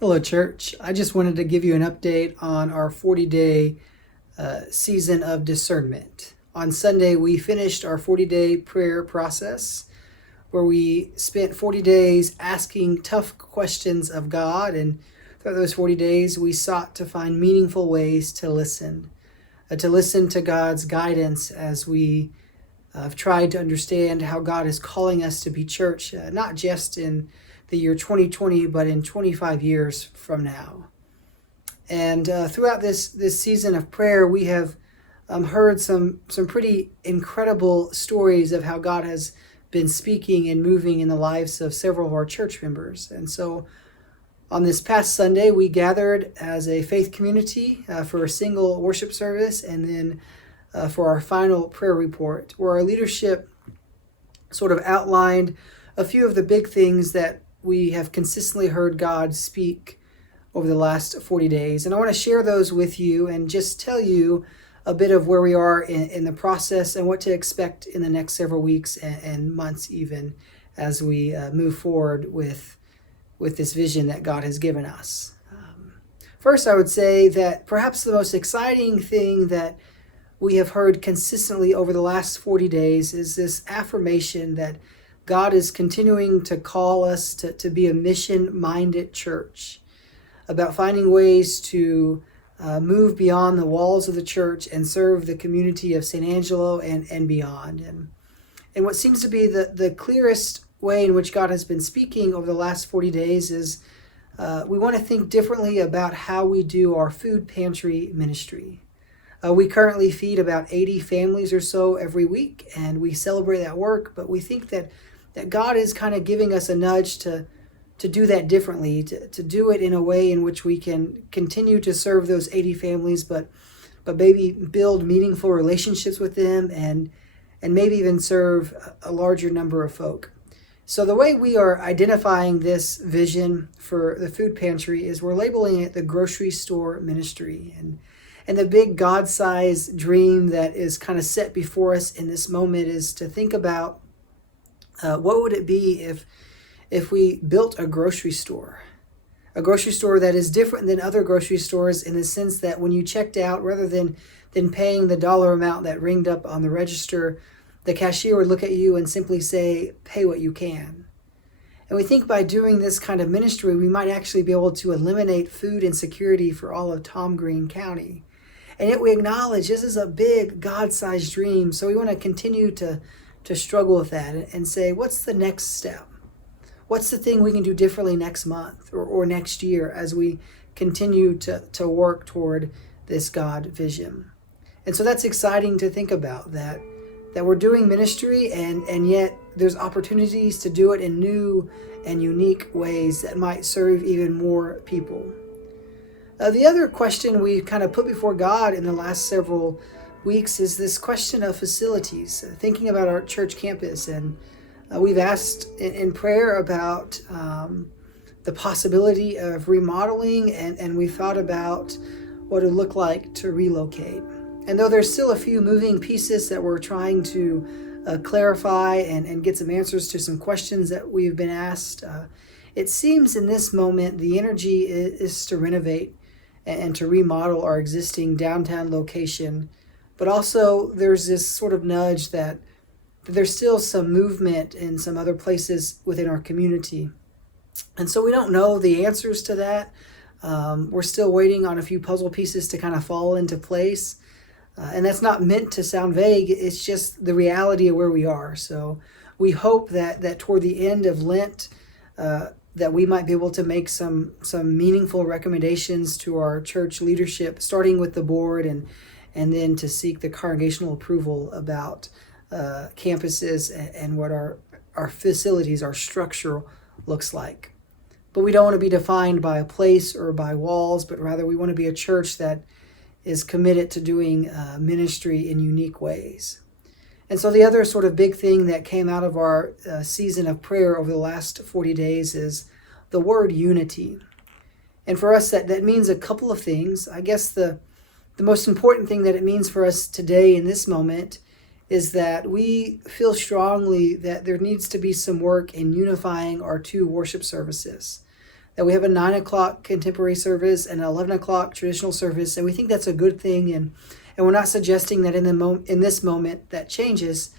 Hello, church. I just wanted to give you an update on our 40-day season of discernment. On Sunday, we finished our 40-day prayer process where we spent 40 days asking tough questions of God. And throughout those 40 days, we sought to find meaningful ways to listen to God's guidance as we have tried to understand how God is calling us to be church, not just in the year 2020, but in 25 years from now. And throughout this season of prayer, we have heard some pretty incredible stories of how God has been speaking and moving in the lives of several of our church members. And so on this past Sunday, we gathered as a faith community for a single worship service, and then for our final prayer report, where our leadership sort of outlined a few of the big things that we have consistently heard God speak over the last 40 days. And I want to share those with you and just tell you a bit of where we are in the process and what to expect in the next several weeks and months even as we move forward with this vision that God has given us. First, I would say that perhaps the most exciting thing that we have heard consistently over the last 40 days is this affirmation that God is continuing to call us to be a mission-minded church, about finding ways to move beyond the walls of the church and serve the community of San Angelo and beyond. And what seems to be the clearest way in which God has been speaking over the last 40 days is we want to think differently about how we do our food pantry ministry. We currently feed about 80 families or so every week, and we celebrate that work, but we think that God is kind of giving us a nudge to do that differently, to do it in a way in which we can continue to serve those 80 families, but maybe build meaningful relationships with them and maybe even serve a larger number of folk. So the way we are identifying this vision for the food pantry is we're labeling it the grocery store ministry. And the big God-sized dream that is kind of set before us in this moment is to think about what would it be if we built a grocery store that is different than other grocery stores in the sense that when you checked out, rather than paying the dollar amount that ringed up on the register, the cashier would look at you and simply say, pay what you can. And we think by doing this kind of ministry, we might actually be able to eliminate food insecurity for all of Tom Green County. And yet we acknowledge this is a big God-sized dream. So we want to continue to struggle with that and say, what's the next step? What's the thing we can do differently next month or next year as we continue to work toward this God vision? And so that's exciting to think about, that we're doing ministry and yet there's opportunities to do it in new and unique ways that might serve even more people. The other question we kind of put before God in the last several weeks is this question of facilities, thinking about our church campus. And we've asked in prayer about the possibility of remodeling, and we thought about what it would look like to relocate. And though there's still a few moving pieces that we're trying to clarify and get some answers to some questions that we've been asked, it seems in this moment the energy is to renovate and to remodel our existing downtown location. But also there's this sort of nudge that there's still some movement in some other places within our community. And so we don't know the answers to that. We're still waiting on a few puzzle pieces to kind of fall into place. And that's not meant to sound vague. It's just the reality of where we are. So we hope that toward the end of Lent, that we might be able to make some meaningful recommendations to our church leadership, starting with the board and then to seek the congregational approval about campuses and what our facilities, our structure looks like. But we don't want to be defined by a place or by walls, but rather we want to be a church that is committed to doing ministry in unique ways. And so the other sort of big thing that came out of our season of prayer over the last 40 days is the word unity. And for us, that means a couple of things. I guess the most important thing that it means for us today in this moment is that we feel strongly that there needs to be some work in unifying our two worship services. that we have a 9 o'clock contemporary service and an 11 o'clock traditional service, and we think that's a good thing. And we're not suggesting that in this moment that changes,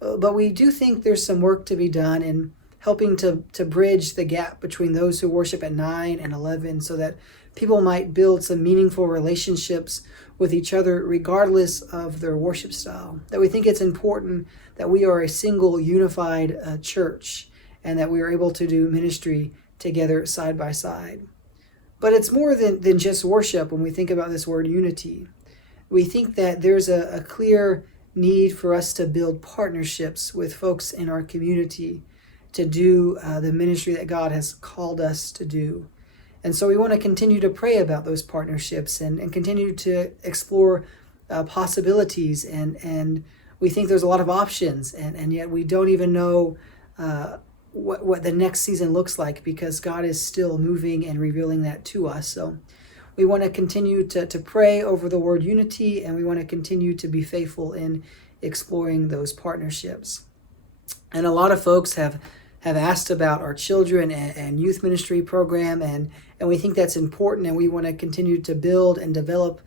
but we do think there's some work to be done in helping to bridge the gap between those who worship at 9 and 11 so that people might build some meaningful relationships with each other regardless of their worship style. That we think it's important that we are a single unified church and that we are able to do ministry together side by side. But it's more than just worship when we think about this word unity. We think that there's a clear need for us to build partnerships with folks in our community to do the ministry that God has called us to do. And so we want to continue to pray about those partnerships and continue to explore possibilities. And we think there's a lot of options, and yet we don't even know what the next season looks like because God is still moving and revealing that to us. So we want to continue to pray over the word unity, and we want to continue to be faithful in exploring those partnerships. And a lot of folks have asked about our children and youth ministry program, and we think that's important, and we want to continue to build and develop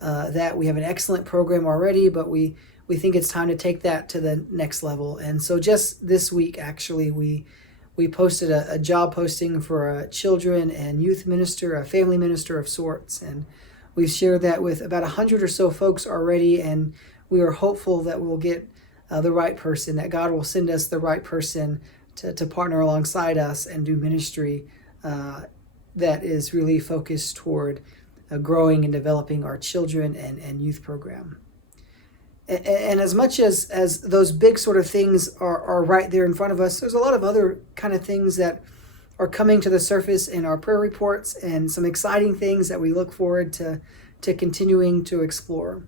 that. We have an excellent program already, but we think it's time to take that to the next level. And so just this week, actually, we posted a job posting for a children and youth minister, a family minister of sorts, and we've shared that with about 100 or so folks already, and we are hopeful that we'll get the right person, that God will send us the right person to partner alongside us and do ministry that is really focused toward growing and developing our children and youth program. And as much as those big sort of things are right there in front of us, there's a lot of other kind of things that are coming to the surface in our prayer reports and some exciting things that we look forward to continuing to explore.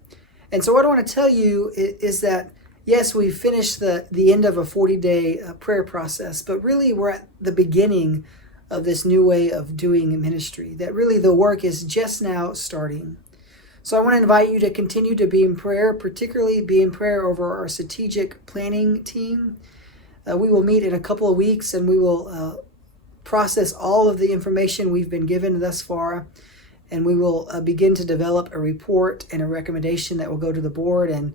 And so what I want to tell you is that, yes, we've finished the end of a 40-day prayer process, but really we're at the beginning of this new way of doing ministry, that really the work is just now starting. So I want to invite you to continue to be in prayer, particularly be in prayer over our strategic planning team. We will meet in a couple of weeks, and we will process all of the information we've been given thus far, and we will begin to develop a report and a recommendation that will go to the board, and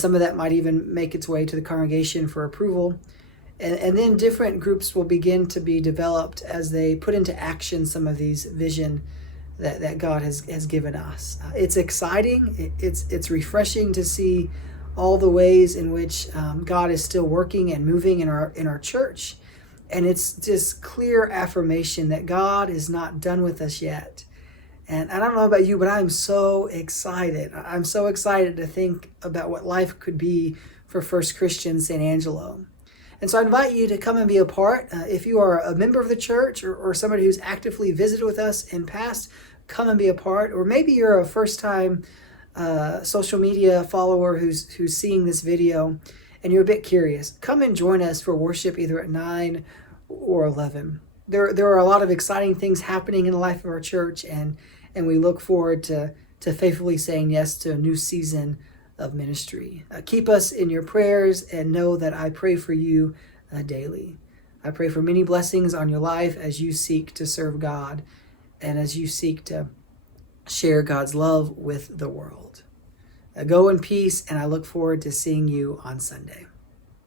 some of that might even make its way to the congregation for approval. And then different groups will begin to be developed as they put into action some of these vision that God has given us. It's exciting. It's refreshing to see all the ways in which God is still working and moving in our church. And it's just clear affirmation that God is not done with us yet. And I don't know about you, but I'm so excited. I'm so excited to think about what life could be for First Christian San Angelo. And so I invite you to come and be a part. If you are a member of the church or somebody who's actively visited with us in past, come and be a part. Or maybe you're a first-time social media follower who's seeing this video and you're a bit curious. Come and join us for worship either at 9 or 11. There are a lot of exciting things happening in the life of our church, and we look forward to faithfully saying yes to a new season of ministry. Keep us in your prayers, and know that I pray for you daily. I pray for many blessings on your life as you seek to serve God and as you seek to share God's love with the world. Go in peace, and I look forward to seeing you on Sunday.